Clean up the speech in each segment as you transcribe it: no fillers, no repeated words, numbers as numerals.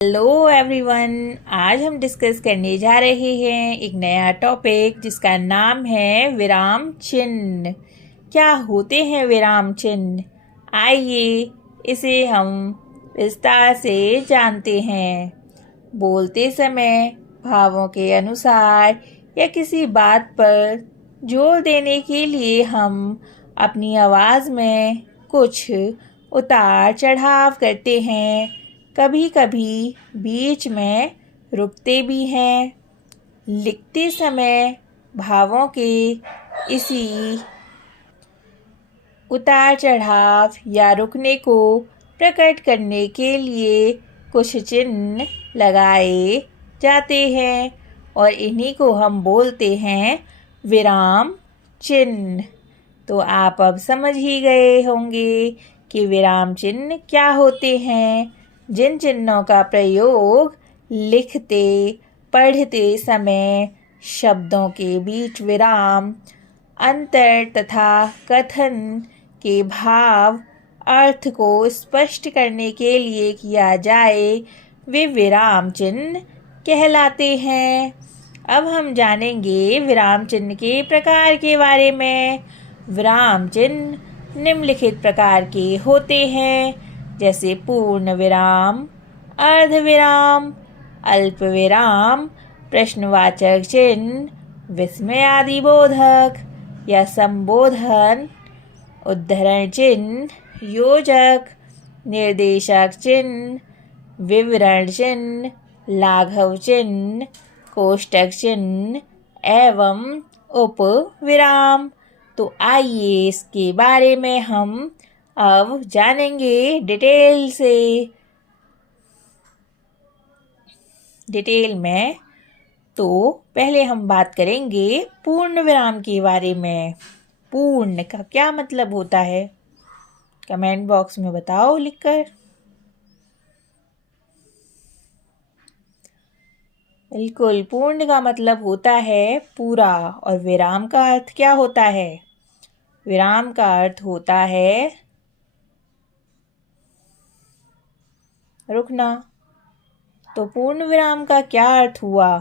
Hello everyone. आज हम discuss करने जा रहे हैं एक नया टॉपिक जिसका नाम है विराम चिन्ह। क्या होते हैं विराम चिन्ह? आइए इसे हम विस्तार से जानते हैं। बोलते समय भावों के अनुसार या किसी बात पर जोर देने के लिए हम अपनी आवाज़ में कुछ उतार चढ़ाव करते हैं। कभी कभी बीच में रुकते भी हैं। लिखते समय भावों के इसी उतार चढ़ाव या रुकने को प्रकट करने के लिए कुछ चिन्ह लगाए जाते हैं और इन्हीं को हम बोलते हैं विराम चिन्ह। तो आप अब समझ ही गए होंगे कि विराम चिन्ह क्या होते हैं। जिन चिन्हों का प्रयोग लिखते पढ़ते समय शब्दों के बीच विराम, अंतर तथा कथन के भाव अर्थ को स्पष्ट करने के लिए किया जाए, वे विराम चिन्ह कहलाते हैं। अब हम जानेंगे विराम चिन्ह के प्रकार के बारे में। विराम चिन्ह निम्नलिखित प्रकार के होते हैं, जैसे पूर्ण विराम, अर्ध विराम, अल्प विराम, प्रश्नवाचक चिन्ह, विस्मयादि बोधक या संबोधन, उद्धरण चिन्ह, योजक, निर्देशक चिन्ह, विवरण चिन्ह, लाघव चिन्ह, कोष्टक चिन्ह एवं उपविराम। तो आइए इसके बारे में हम अब जानेंगे डिटेल में। तो पहले हम बात करेंगे पूर्ण विराम के बारे में। पूर्ण का क्या मतलब होता है? कमेंट बॉक्स में बताओ लिखकर। बिल्कुल, पूर्ण का मतलब होता है पूरा। और विराम का अर्थ क्या होता है? विराम का अर्थ होता है रुकना। तो पूर्ण विराम का क्या अर्थ हुआ?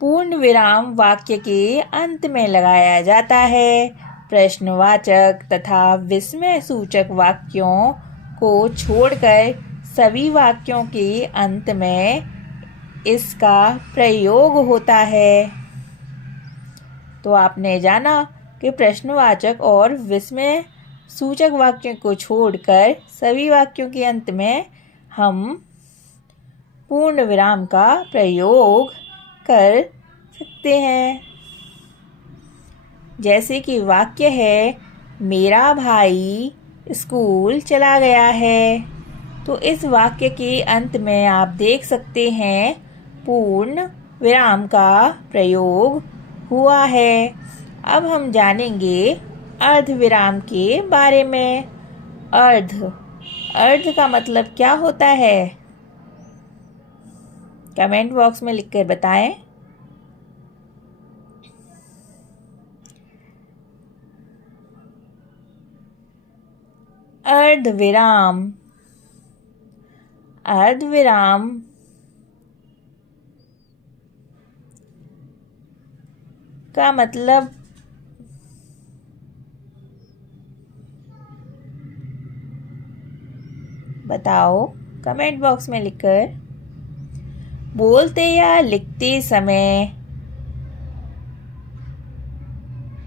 पूर्ण विराम वाक्य के अंत में लगाया जाता है। प्रश्नवाचक तथा विस्मय सूचक वाक्यों को छोड़कर सभी वाक्यों के अंत में इसका प्रयोग होता है। तो आपने जाना कि प्रश्नवाचक और विस्मय सूचक वाक्यों को छोड़कर सभी वाक्यों के अंत में हम पूर्ण विराम का प्रयोग कर सकते हैं। जैसे कि वाक्य है, मेरा भाई स्कूल चला गया है। तो इस वाक्य के अंत में आप देख सकते हैं पूर्ण विराम का प्रयोग हुआ है। अब हम जानेंगे अर्ध विराम के बारे में। अर्ध का मतलब क्या होता है? कमेंट बॉक्स में लिखकर बताएं। अर्ध विराम का मतलब बताओ कमेंट बॉक्स में लिखकर। बोलते या लिखते समय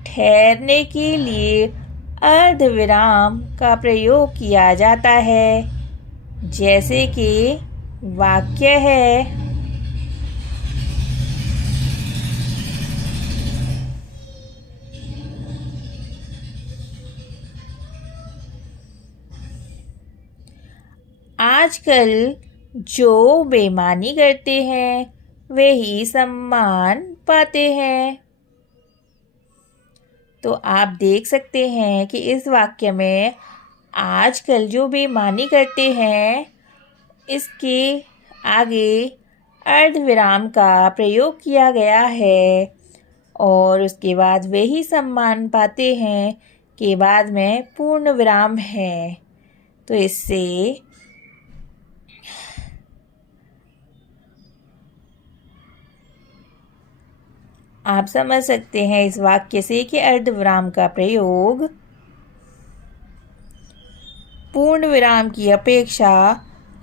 ठहरने के लिए अर्ध विराम का प्रयोग किया जाता है। जैसे कि वाक्य है, आजकल जो बेईमानी करते हैं वे ही सम्मान पाते हैं। तो आप देख सकते हैं कि इस वाक्य में आजकल जो बेईमानी करते हैं, इसके आगे अर्ध विराम का प्रयोग किया गया है और उसके बाद वे ही सम्मान पाते हैं के बाद में पूर्ण विराम है। तो इससे आप समझ सकते हैं इस वाक्य से कि अर्धविराम का प्रयोग पूर्ण विराम की अपेक्षा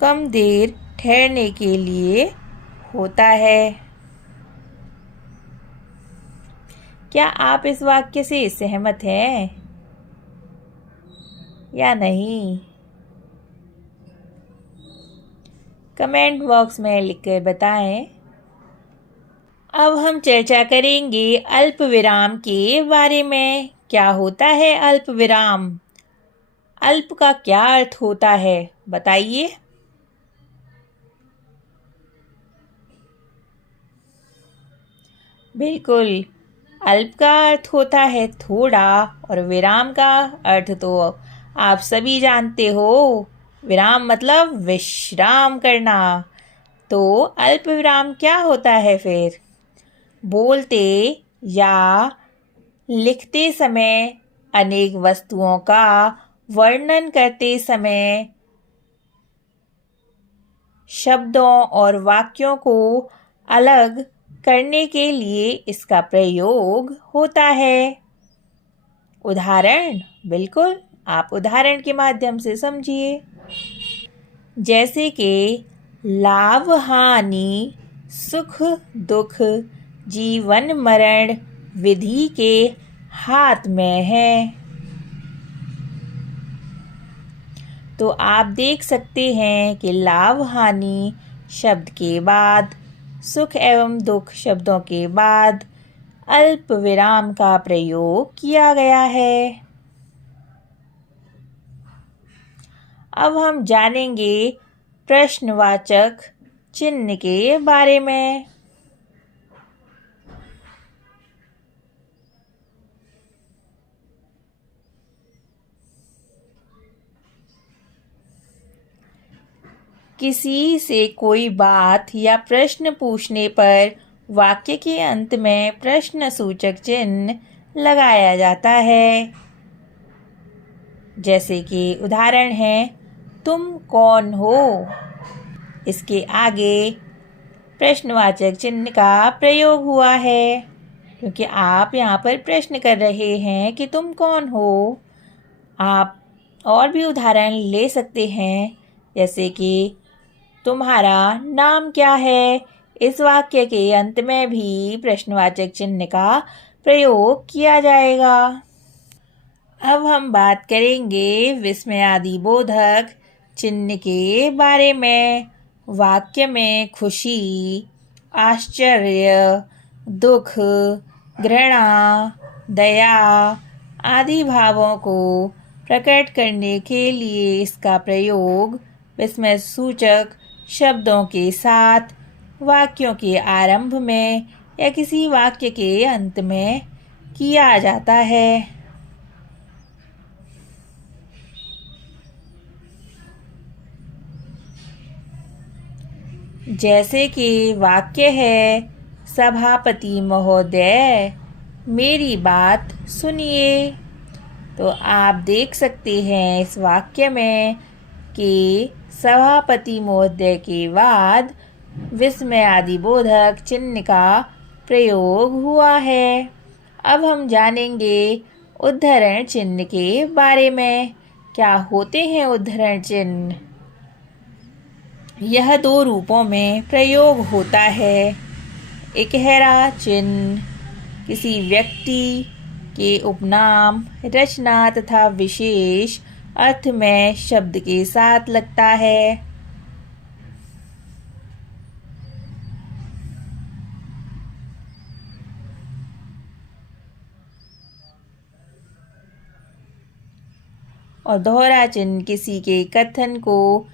कम देर ठहरने के लिए होता है। क्या आप इस वाक्य से सहमत हैं या नहीं? कमेंट बॉक्स में लिखकर बताएं। अब हम चर्चा करेंगे अल्प विराम के बारे में। क्या होता है अल्प विराम? अल्प का क्या अर्थ होता है बताइए। बिल्कुल, अल्प का अर्थ होता है थोड़ा और विराम का अर्थ तो आप सभी जानते हो, विराम मतलब विश्राम करना। तो अल्प विराम क्या होता है फिर? बोलते या लिखते समय अनेक वस्तुओं का वर्णन करते समय शब्दों और वाक्यों को अलग करने के लिए इसका प्रयोग होता है। उदाहरण, बिल्कुल, आप उदाहरण के माध्यम से समझिए। जैसे कि लाभ हानि, सुख दुख, जीवन मरण विधि के हाथ में है। तो आप देख सकते हैं कि लाभ हानि शब्द के बाद, सुख एवं दुख शब्दों के बाद अल्प विराम का प्रयोग किया गया है। अब हम जानेंगे प्रश्नवाचक चिन्ह के बारे में। किसी से कोई बात या प्रश्न पूछने पर वाक्य के अंत में प्रश्नसूचक चिन्ह लगाया जाता है। जैसे कि उदाहरण है, तुम कौन हो? इसके आगे प्रश्नवाचक चिन्ह का प्रयोग हुआ है क्योंकि आप यहाँ पर प्रश्न कर रहे हैं कि तुम कौन हो। आप और भी उदाहरण ले सकते हैं, जैसे कि तुम्हारा नाम क्या है? इस वाक्य के अंत में भी प्रश्नवाचक चिन्ह का प्रयोग किया जाएगा। अब हम बात करेंगे विस्मयादिबोधक चिन्ह के बारे में। वाक्य में खुशी, आश्चर्य, दुख, घृणा, दया आदि भावों को प्रकट करने के लिए इसका प्रयोग विस्मय सूचक शब्दों के साथ वाक्यों के आरंभ में या किसी वाक्य के अंत में किया जाता है। जैसे कि वाक्य है, सभापति महोदय मेरी बात सुनिए। तो आप देख सकते हैं इस वाक्य में कि सभापति महोदय के बाद विस्मयादिबोधक चिन्ह का प्रयोग हुआ है। अब हम जानेंगे उद्धरण चिन्ह के बारे में। क्या होते हैं उद्धरण चिन्ह? यह दो रूपों में प्रयोग होता है। इकहरा चिन्ह किसी व्यक्ति के उपनाम, रचना तथा विशेष अर्थ में शब्द के साथ लगता है। और दोहरा चिन्ह किसी के कथन को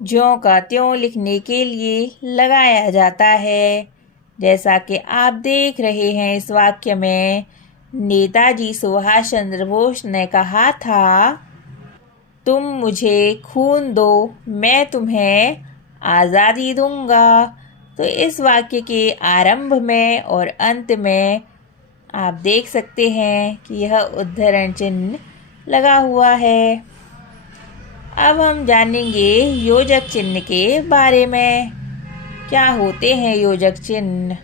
ज्यों का त्यों लिखने के लिए लगाया जाता है। जैसा कि आप देख रहे हैं इस वाक्य में, नेताजी सुभाष चंद्र बोस ने कहा था, तुम मुझे खून दो, मैं तुम्हें आज़ादी दूंगा। तो इस वाक्य के आरंभ में और अंत में आप देख सकते हैं कि यह उद्धरण चिन्ह लगा हुआ है। अब हम जानेंगे योजक चिन्ह के बारे में। क्या होते हैं योजक चिन्ह?